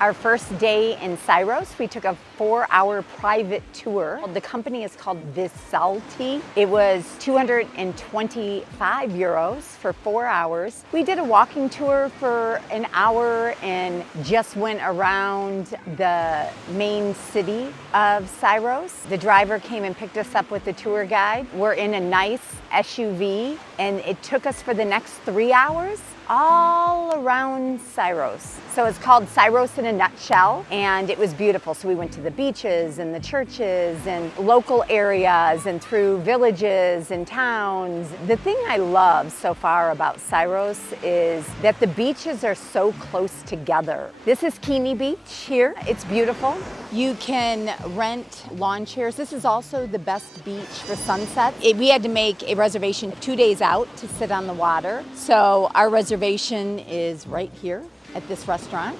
Our first day in Syros, we took a 4-hour private tour. The company is called Visalti. It was 225 euros for 4 hours. We did a walking tour for an hour and just went around the main city of Syros. The driver came and picked us up with the tour guide. We're in a nice SUV and it took us for the next 3 hours all around Syros. So it's called Syros in a nutshell, and it was beautiful. So we went to the beaches and the churches and local areas and through villages and towns. The thing I love so far about Syros is that the beaches are so close together. This is Kini Beach here. It's beautiful. You can rent lawn chairs. This is also the best beach for sunset. We had to make a reservation 2 days out to sit on the water. So our reservation is right here at this restaurant.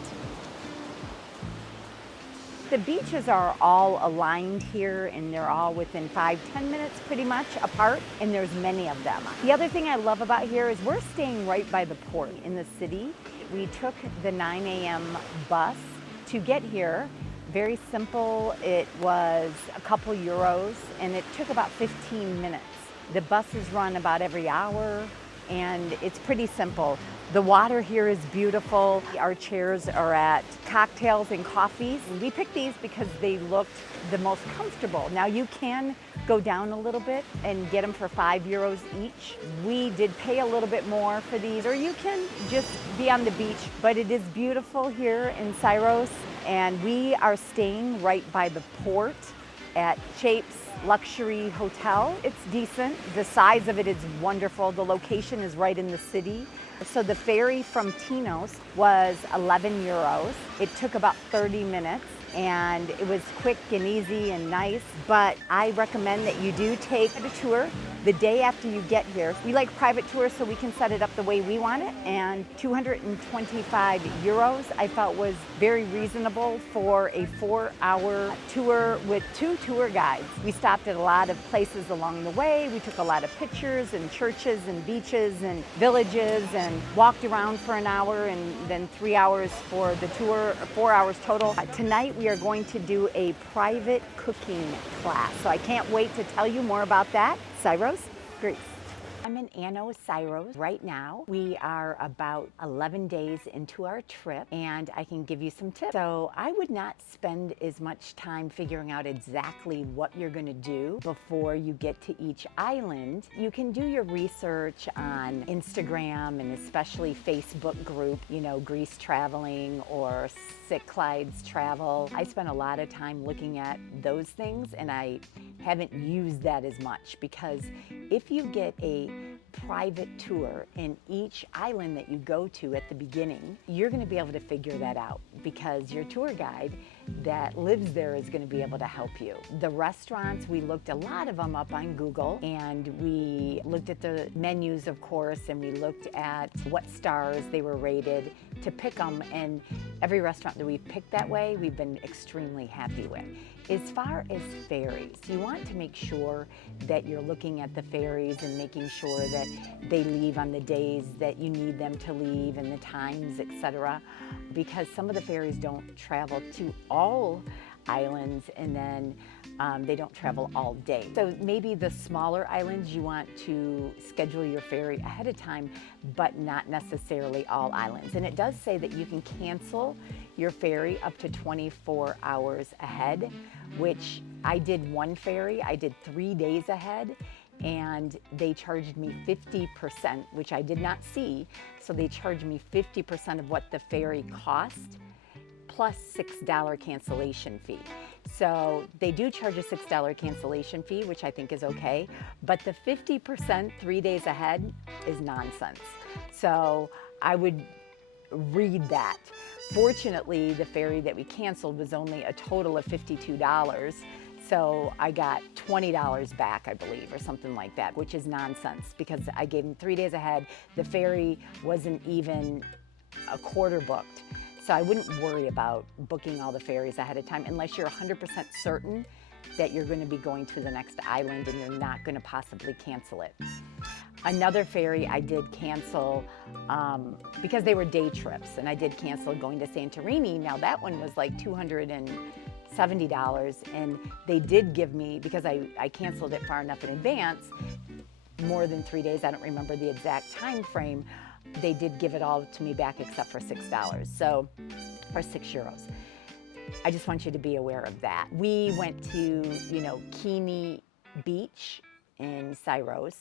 The beaches are all aligned here and they're all within 5-10 minutes pretty much apart, and there's many of them. The other thing I love about here is we're staying right by the port in the city. We took the 9 a.m. bus to get here. Very simple. It was a couple euros and it took about 15 minutes. The buses run about every hour and it's pretty simple. The water here is beautiful. Our chairs are at cocktails and coffees. We picked these because they looked the most comfortable. Now you can go down a little bit and get them for 5 euros each. We did pay a little bit more for these, or you can just be on the beach, but it is beautiful here in Syros, and we are staying right by the port at Chape's Luxury Hotel. It's decent. The size of it is wonderful. The location is right in the city. So the ferry from Tinos was 11 euros. It took about 30 minutes and it was quick and easy and nice, but I recommend that you do take a tour the day after you get here. We like private tours so we can set it up the way we want it, and 225 euros I felt was very reasonable for a 4-hour tour with 2 tour guides. We stopped at a lot of places along the way. We took a lot of pictures and churches and beaches and villages and walked around for an hour, and then 3 hours for the tour, 4 hours total. Tonight we are going to do a private cooking class, so I can't wait to tell you more about that. Syros, Greece. I'm in Anno, Syros right now. We are about 11 days into our trip, and I can give you some tips. So I would not spend as much time figuring out exactly what you're going to do before you get to each island. You can do your research on Instagram and especially Facebook group, you know, Greece Traveling or Cyclades Travel. I spent a lot of time looking at those things, and I haven't used that as much, because if you get a private tour in each island that you go to at the beginning, you're going to be able to figure that out because your tour guide that lives there is going to be able to help you. The restaurants, we looked a lot of them up on Google, and we looked at the menus, of course, and we looked at what stars they were rated to pick them, and every restaurant that we've picked that way, we've been extremely happy with. As far as ferries, you want to make sure that you're looking at the ferries and making sure that they leave on the days that you need them to leave and the times, etc., because some of the ferries don't travel to all islands, and then they don't travel all day. So maybe the smaller islands you want to schedule your ferry ahead of time, but not necessarily all islands. And it does say that you can cancel your ferry up to 24 hours ahead, which I did one ferry, I did 3 days ahead, and they charged me 50%, which I did not see. So they charged me 50% of what the ferry cost, plus $6 cancellation fee. So they do charge a $6 cancellation fee, which I think is okay, but the 50% 3 days ahead is nonsense. So I would read that. Fortunately, the ferry that we canceled was only a total of $52. So I got $20 back, I believe, or something like that, which is nonsense because I gave them 3 days ahead. The ferry wasn't even a quarter booked. So I wouldn't worry about booking all the ferries ahead of time unless you're 100% certain that you're going to be going to the next island and you're not going to possibly cancel it. Another ferry I did cancel because they were day trips, and I did cancel going to Santorini. Now that one was like $270, and they did give me, because I canceled it far enough in advance, more than 3 days, I don't remember the exact time frame, they did give it all to me back except for $6, so, or €6. I just want you to be aware of that. We went to, Kini Beach in Syros,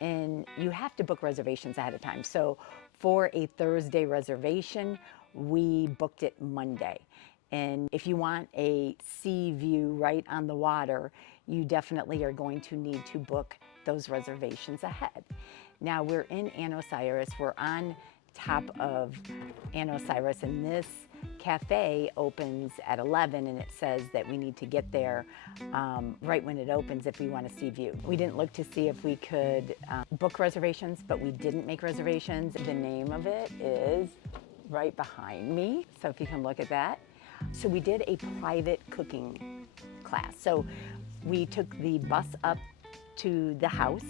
and you have to book reservations ahead of time. So for a Thursday reservation, we booked it Monday. And if you want a sea view right on the water, you definitely are going to need to book those reservations ahead. Now we're in Syros. We're on top of Syros, and this cafe opens at 11, and it says that we need to get there right when it opens if we want to see view. We didn't look to see if we could book reservations, but we didn't make reservations. The name of it is right behind me, so if you can look at that. So we did a private cooking class. So we took the bus up to the house,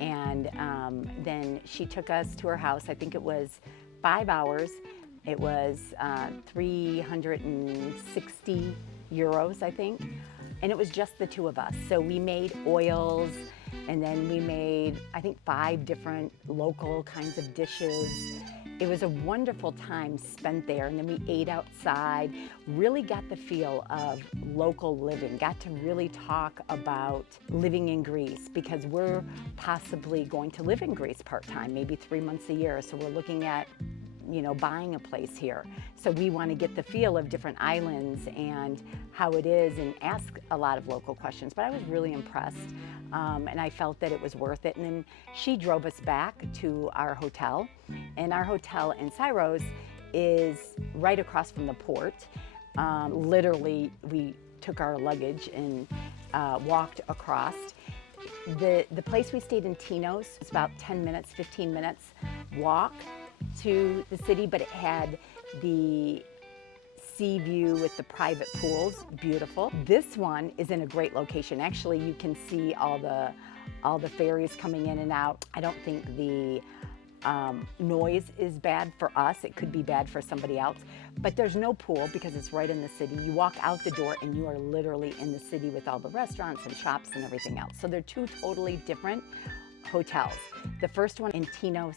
and then she took us to her house. I think it was 5 hours. It was 360 euros, I think, and it was just the two of us. So we made oils, and then we made, I think, 5 different local kinds of dishes. It was a wonderful time spent there, and then we ate outside, really got the feel of local living, got to really talk about living in Greece, because we're possibly going to live in Greece part-time, maybe 3 months a year, so we're looking at buying a place here. So we want to get the feel of different islands and how it is, and ask a lot of local questions. But I was really impressed, and I felt that it was worth it. And then she drove us back to our hotel, and our hotel in Syros is right across from the port. Literally, we took our luggage and walked across. The place we stayed in Tinos is about 10 minutes, 15 minutes walk to the city, but it had the sea view with the private pools, beautiful. This one is in a great location. Actually, you can see all the ferries coming in and out. I don't think the noise is bad for us. It could be bad for somebody else, but there's no pool because it's right in the city. You walk out the door and you are literally in the city with all the restaurants and shops and everything else. So they're two totally different hotels. The first one in Tinos,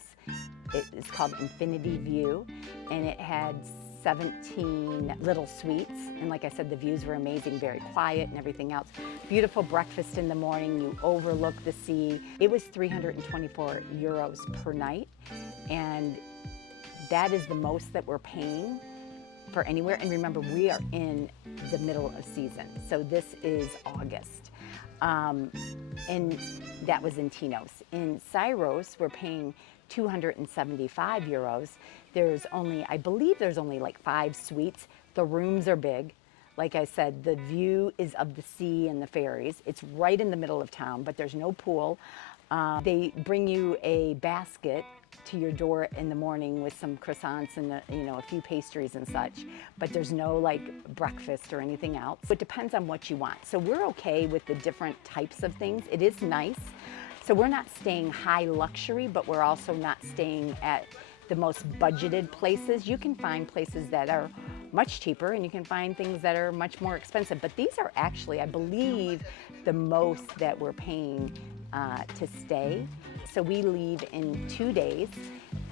it is called Infinity View, and it had 17 little suites, and like I said, the views were amazing, very quiet and everything else. Beautiful breakfast in the morning, you overlook the sea. It was 324 euros per night, and that is the most that we're paying for anywhere. And remember, we are in the middle of season, so this is August. And that was in Tinos. In Syros, we're paying 275 euros. There's only, I believe there's only like 5 suites. The rooms are big. Like I said, the view is of the sea and the ferries. It's right in the middle of town, but there's no pool. They bring you a basket to your door in the morning with some croissants and a few pastries and such, but there's no like breakfast or anything else. It depends on what you want. So we're okay with the different types of things. It is nice. So we're not staying high luxury, but we're also not staying at the most budgeted places. You can find places that are much cheaper, and you can find things that are much more expensive. But these are actually, I believe, the most that we're paying to stay. So we leave in 2 days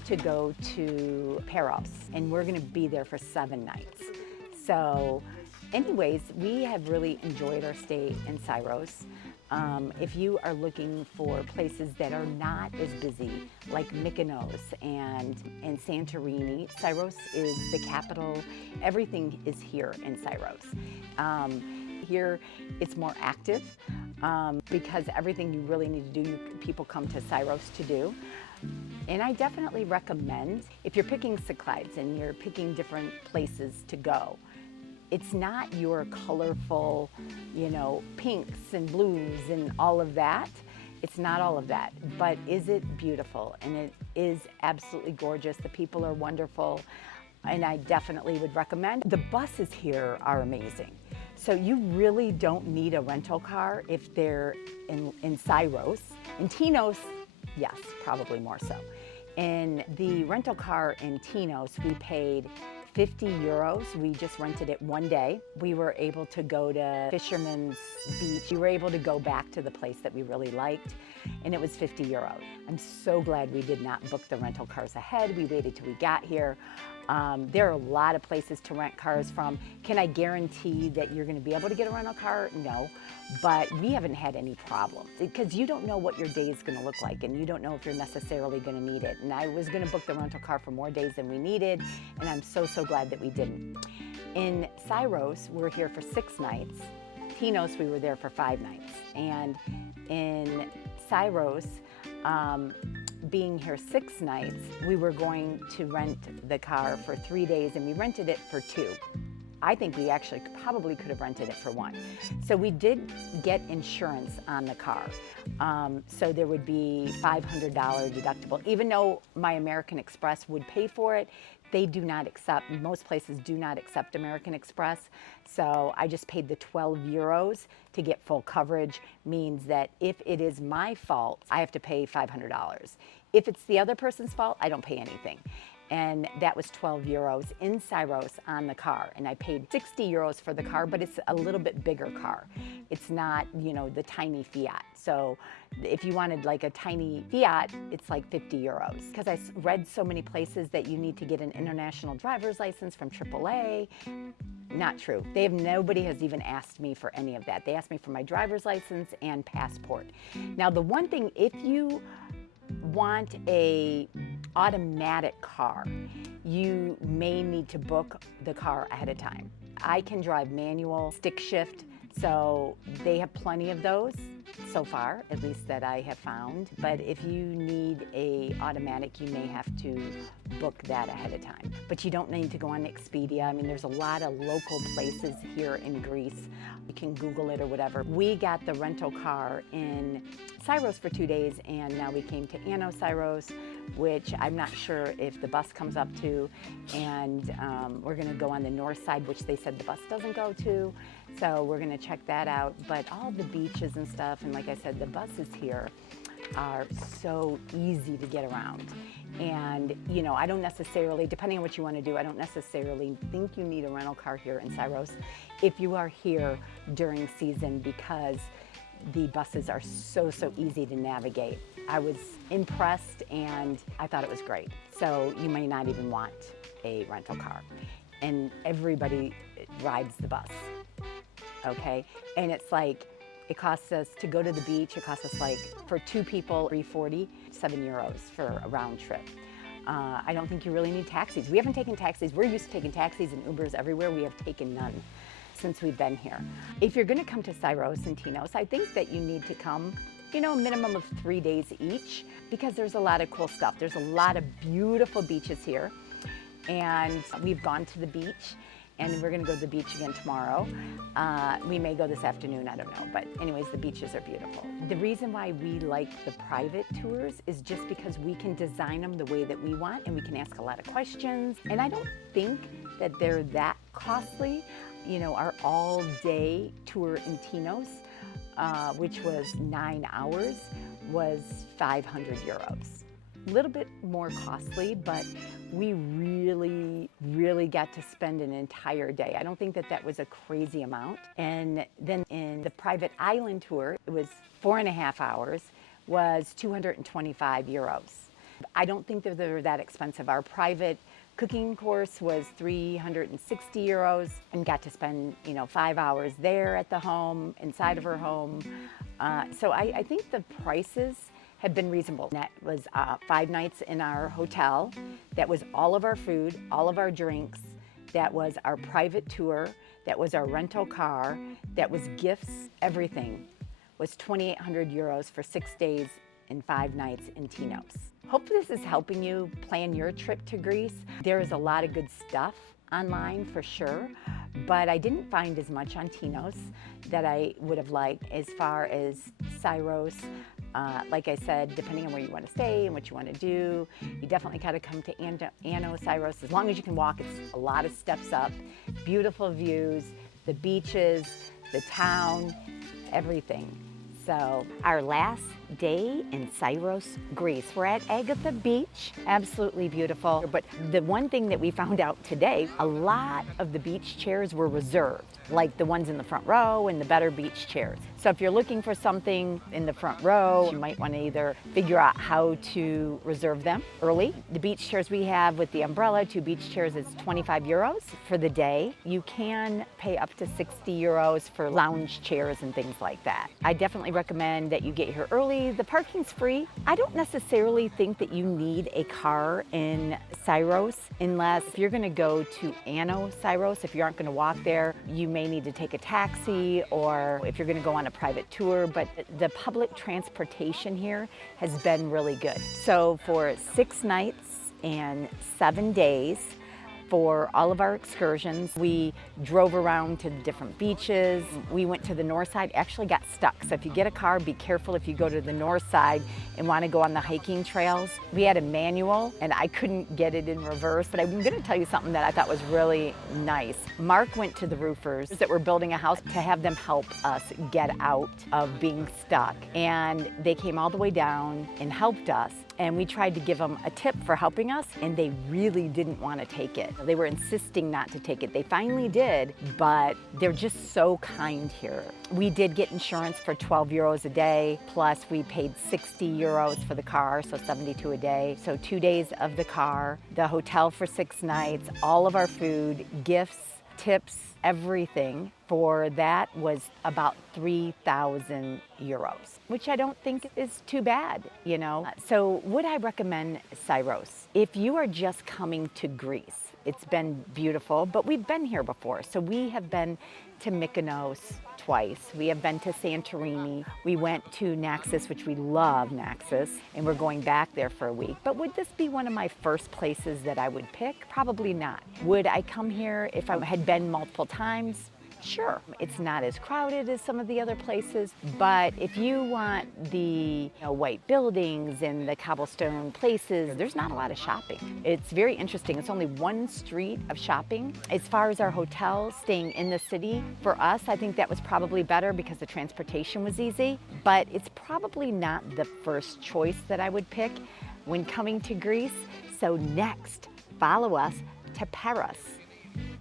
to go to Paros, and we're gonna be there for 7 nights. So anyways, we have really enjoyed our stay in Syros. If you are looking for places that are not as busy, like Mykonos and Santorini, Syros is the capital. Everything is here in Syros. Here it's more active because everything you really need to do, people come to Syros to do. And I definitely recommend, if you're picking Cyclades and you're picking different places to go, it's not your colorful, pinks and blues and all of that. It's not all of that, but is it beautiful? And it is absolutely gorgeous. The people are wonderful, and I definitely would recommend. The buses here are amazing. So you really don't need a rental car if they're in Syros. In Tinos, Yes, probably more so. In the rental car in Tinos, we paid 50 euros. We just rented it one day. We were able to go to Fisherman's Beach. We were able to go back to the place that we really liked, and it was 50 euros. I'm so glad we did not book the rental cars ahead. We waited till we got here. There are a lot of places to rent cars from. Can I guarantee that you're going to be able to get a rental car? No, but we haven't had any problems because you don't know what your day is going to look like, and you don't know if you're necessarily going to need it. And I was going to book the rental car for more days than we needed, and I'm so glad that we didn't. In Syros, we're here for 6 nights. Tinos, we were there for 5 nights. And in Syros, being here 6 nights, we were going to rent the car for 3 days, and we rented it for 2. I think we actually probably could have rented it for 1. So we did get insurance on the car. So there would be $500 deductible. Even though my American Express would pay for it, they do not accept, most places do not accept American Express. So I just paid the 12 euros to get full coverage, means that if it is my fault, I have to pay $500. If it's the other person's fault, I don't pay anything. And that was 12 euros in Syros on the car. And I paid 60 euros for the car, but it's a little bit bigger car. It's not, you know, the tiny Fiat. So if you wanted like a tiny Fiat, it's like 50 euros. Because I read so many places that you need to get an international driver's license from AAA. Not true. Nobody has even asked me for any of that. They asked me for my driver's license and passport. Now the one thing, if you want a automatic car, you may need to book the car ahead of time. I can drive manual, stick shift, so they have plenty of those so far, at least that I have found. But if you need a automatic, you may have to book that ahead of time. But you don't need to go on Expedia. I mean, there's a lot of local places here in Greece. You can Google it or whatever. We got the rental car in Syros for 2 days, and now we came to Syros, which I'm not sure if the bus comes up to, and we're gonna go on the north side, which they said the bus doesn't go to, so we're gonna check that out. But all the beaches and stuff, and like I said, the buses here are so easy to get around. And, you know, I don't necessarily, depending on what you want to do, I don't necessarily think you need a rental car here in Syros if you are here during season, because the buses are so easy to navigate. I was impressed, and I thought it was great. So you may not even want a rental car. And everybody rides the bus, okay? And it's like, it costs us to go to the beach, it costs us like, for 2 people, 340, 7 euros for a round trip. I don't think you really need taxis. We haven't taken taxis. We're used to taking taxis and Ubers everywhere. We have taken none since we've been here. If you're gonna come to Syros and Tinos, I think that you need to come, you know, a minimum of 3 days each, because there's a lot of cool stuff. There's a lot of beautiful beaches here, and we've gone to the beach, and we're gonna go to the beach again tomorrow. We may go this afternoon, I don't know, but anyways, the beaches are beautiful. The reason why we like the private tours is just because we can design them the way that we want, and we can ask a lot of questions, and I don't think that they're that costly. You know, our all-day tour in Tinos, which was 9 hours, was 500 euros. A little bit more costly, but we really got to spend an entire day. I don't think that that was a crazy amount. And then in the private island tour, it was 4.5 hours, was 225 euros. I don't think that they're that expensive. Our private cooking course was 360 euros, and got to spend, you know, 5 hours there at the home, inside of her home. So I think the prices have been reasonable. That was 5 nights in our hotel. That was all of our food, all of our drinks. That was our private tour. That was our rental car. That was gifts, everything was 2,800 euros for 6 days and 5 nights in Tinos. Hope this is helping you plan your trip to Greece. There is a lot of good stuff online for sure, but I didn't find as much on Tinos that I would have liked as far as Syros. Like I said, depending on where you want to stay and what you want to do, you definitely got to come to Syros. As long as you can walk, it's a lot of steps up, beautiful views, the beaches, the town, everything. So our last day in Syros, Greece. We're at Agatha Beach, absolutely beautiful. But the one thing that we found out today, a lot of the beach chairs were reserved, like the ones in the front row and the better beach chairs. So if you're looking for something in the front row, you might want to either figure out how to reserve them early. The beach chairs we have with the umbrella, 2 beach chairs, is 25 euros for the day. You can pay up to 60 euros for lounge chairs and things like that. I definitely recommend that you get here early. The parking's free. I don't necessarily think that you need a car in Syros unless if you're going to go to Syros, if you aren't going to walk there, you may need to take a taxi, or if you're going to go on a private tour, but the public transportation here has been really good. So for 6 nights and 7 days, for all of our excursions, we drove around to the different beaches. We went to the north side, actually got stuck. So if you get a car, be careful if you go to the north side and want to go on the hiking trails. We had a manual and I couldn't get it in reverse, but I'm going to tell you something that I thought was really nice. Mark went to the roofers that were building a house to have them help us get out of being stuck. And they came all the way down and helped us. And we tried to give them a tip for helping us, and they really didn't want to take it. They were insisting not to take it. They finally did, but they're just so kind here. We did get insurance for 12 euros a day, plus we paid 60 euros for the car, so 72 a day. So 2 days of the car, the hotel for 6 nights, all of our food, gifts, tips, everything for that was about 3,000 euros, which I don't think is too bad, you know. So would I recommend Syros? If you are just coming to Greece, it's been beautiful, but we've been here before. So we have been to Mykonos twice. We have been to Santorini. We went to Naxos, which we love Naxos, and we're going back there for a week. But would this be one of my first places that I would pick? Probably not. Would I come here if I had been multiple times? Sure, it's not as crowded as some of the other places, but if you want the white buildings and the cobblestone places, there's not a lot of shopping. It's very interesting. It's only 1 street of shopping. As far as our hotels, staying in the city, for us, I think that was probably better because the transportation was easy, but it's probably not the first choice that I would pick when coming to Greece. So next, follow us to Paris.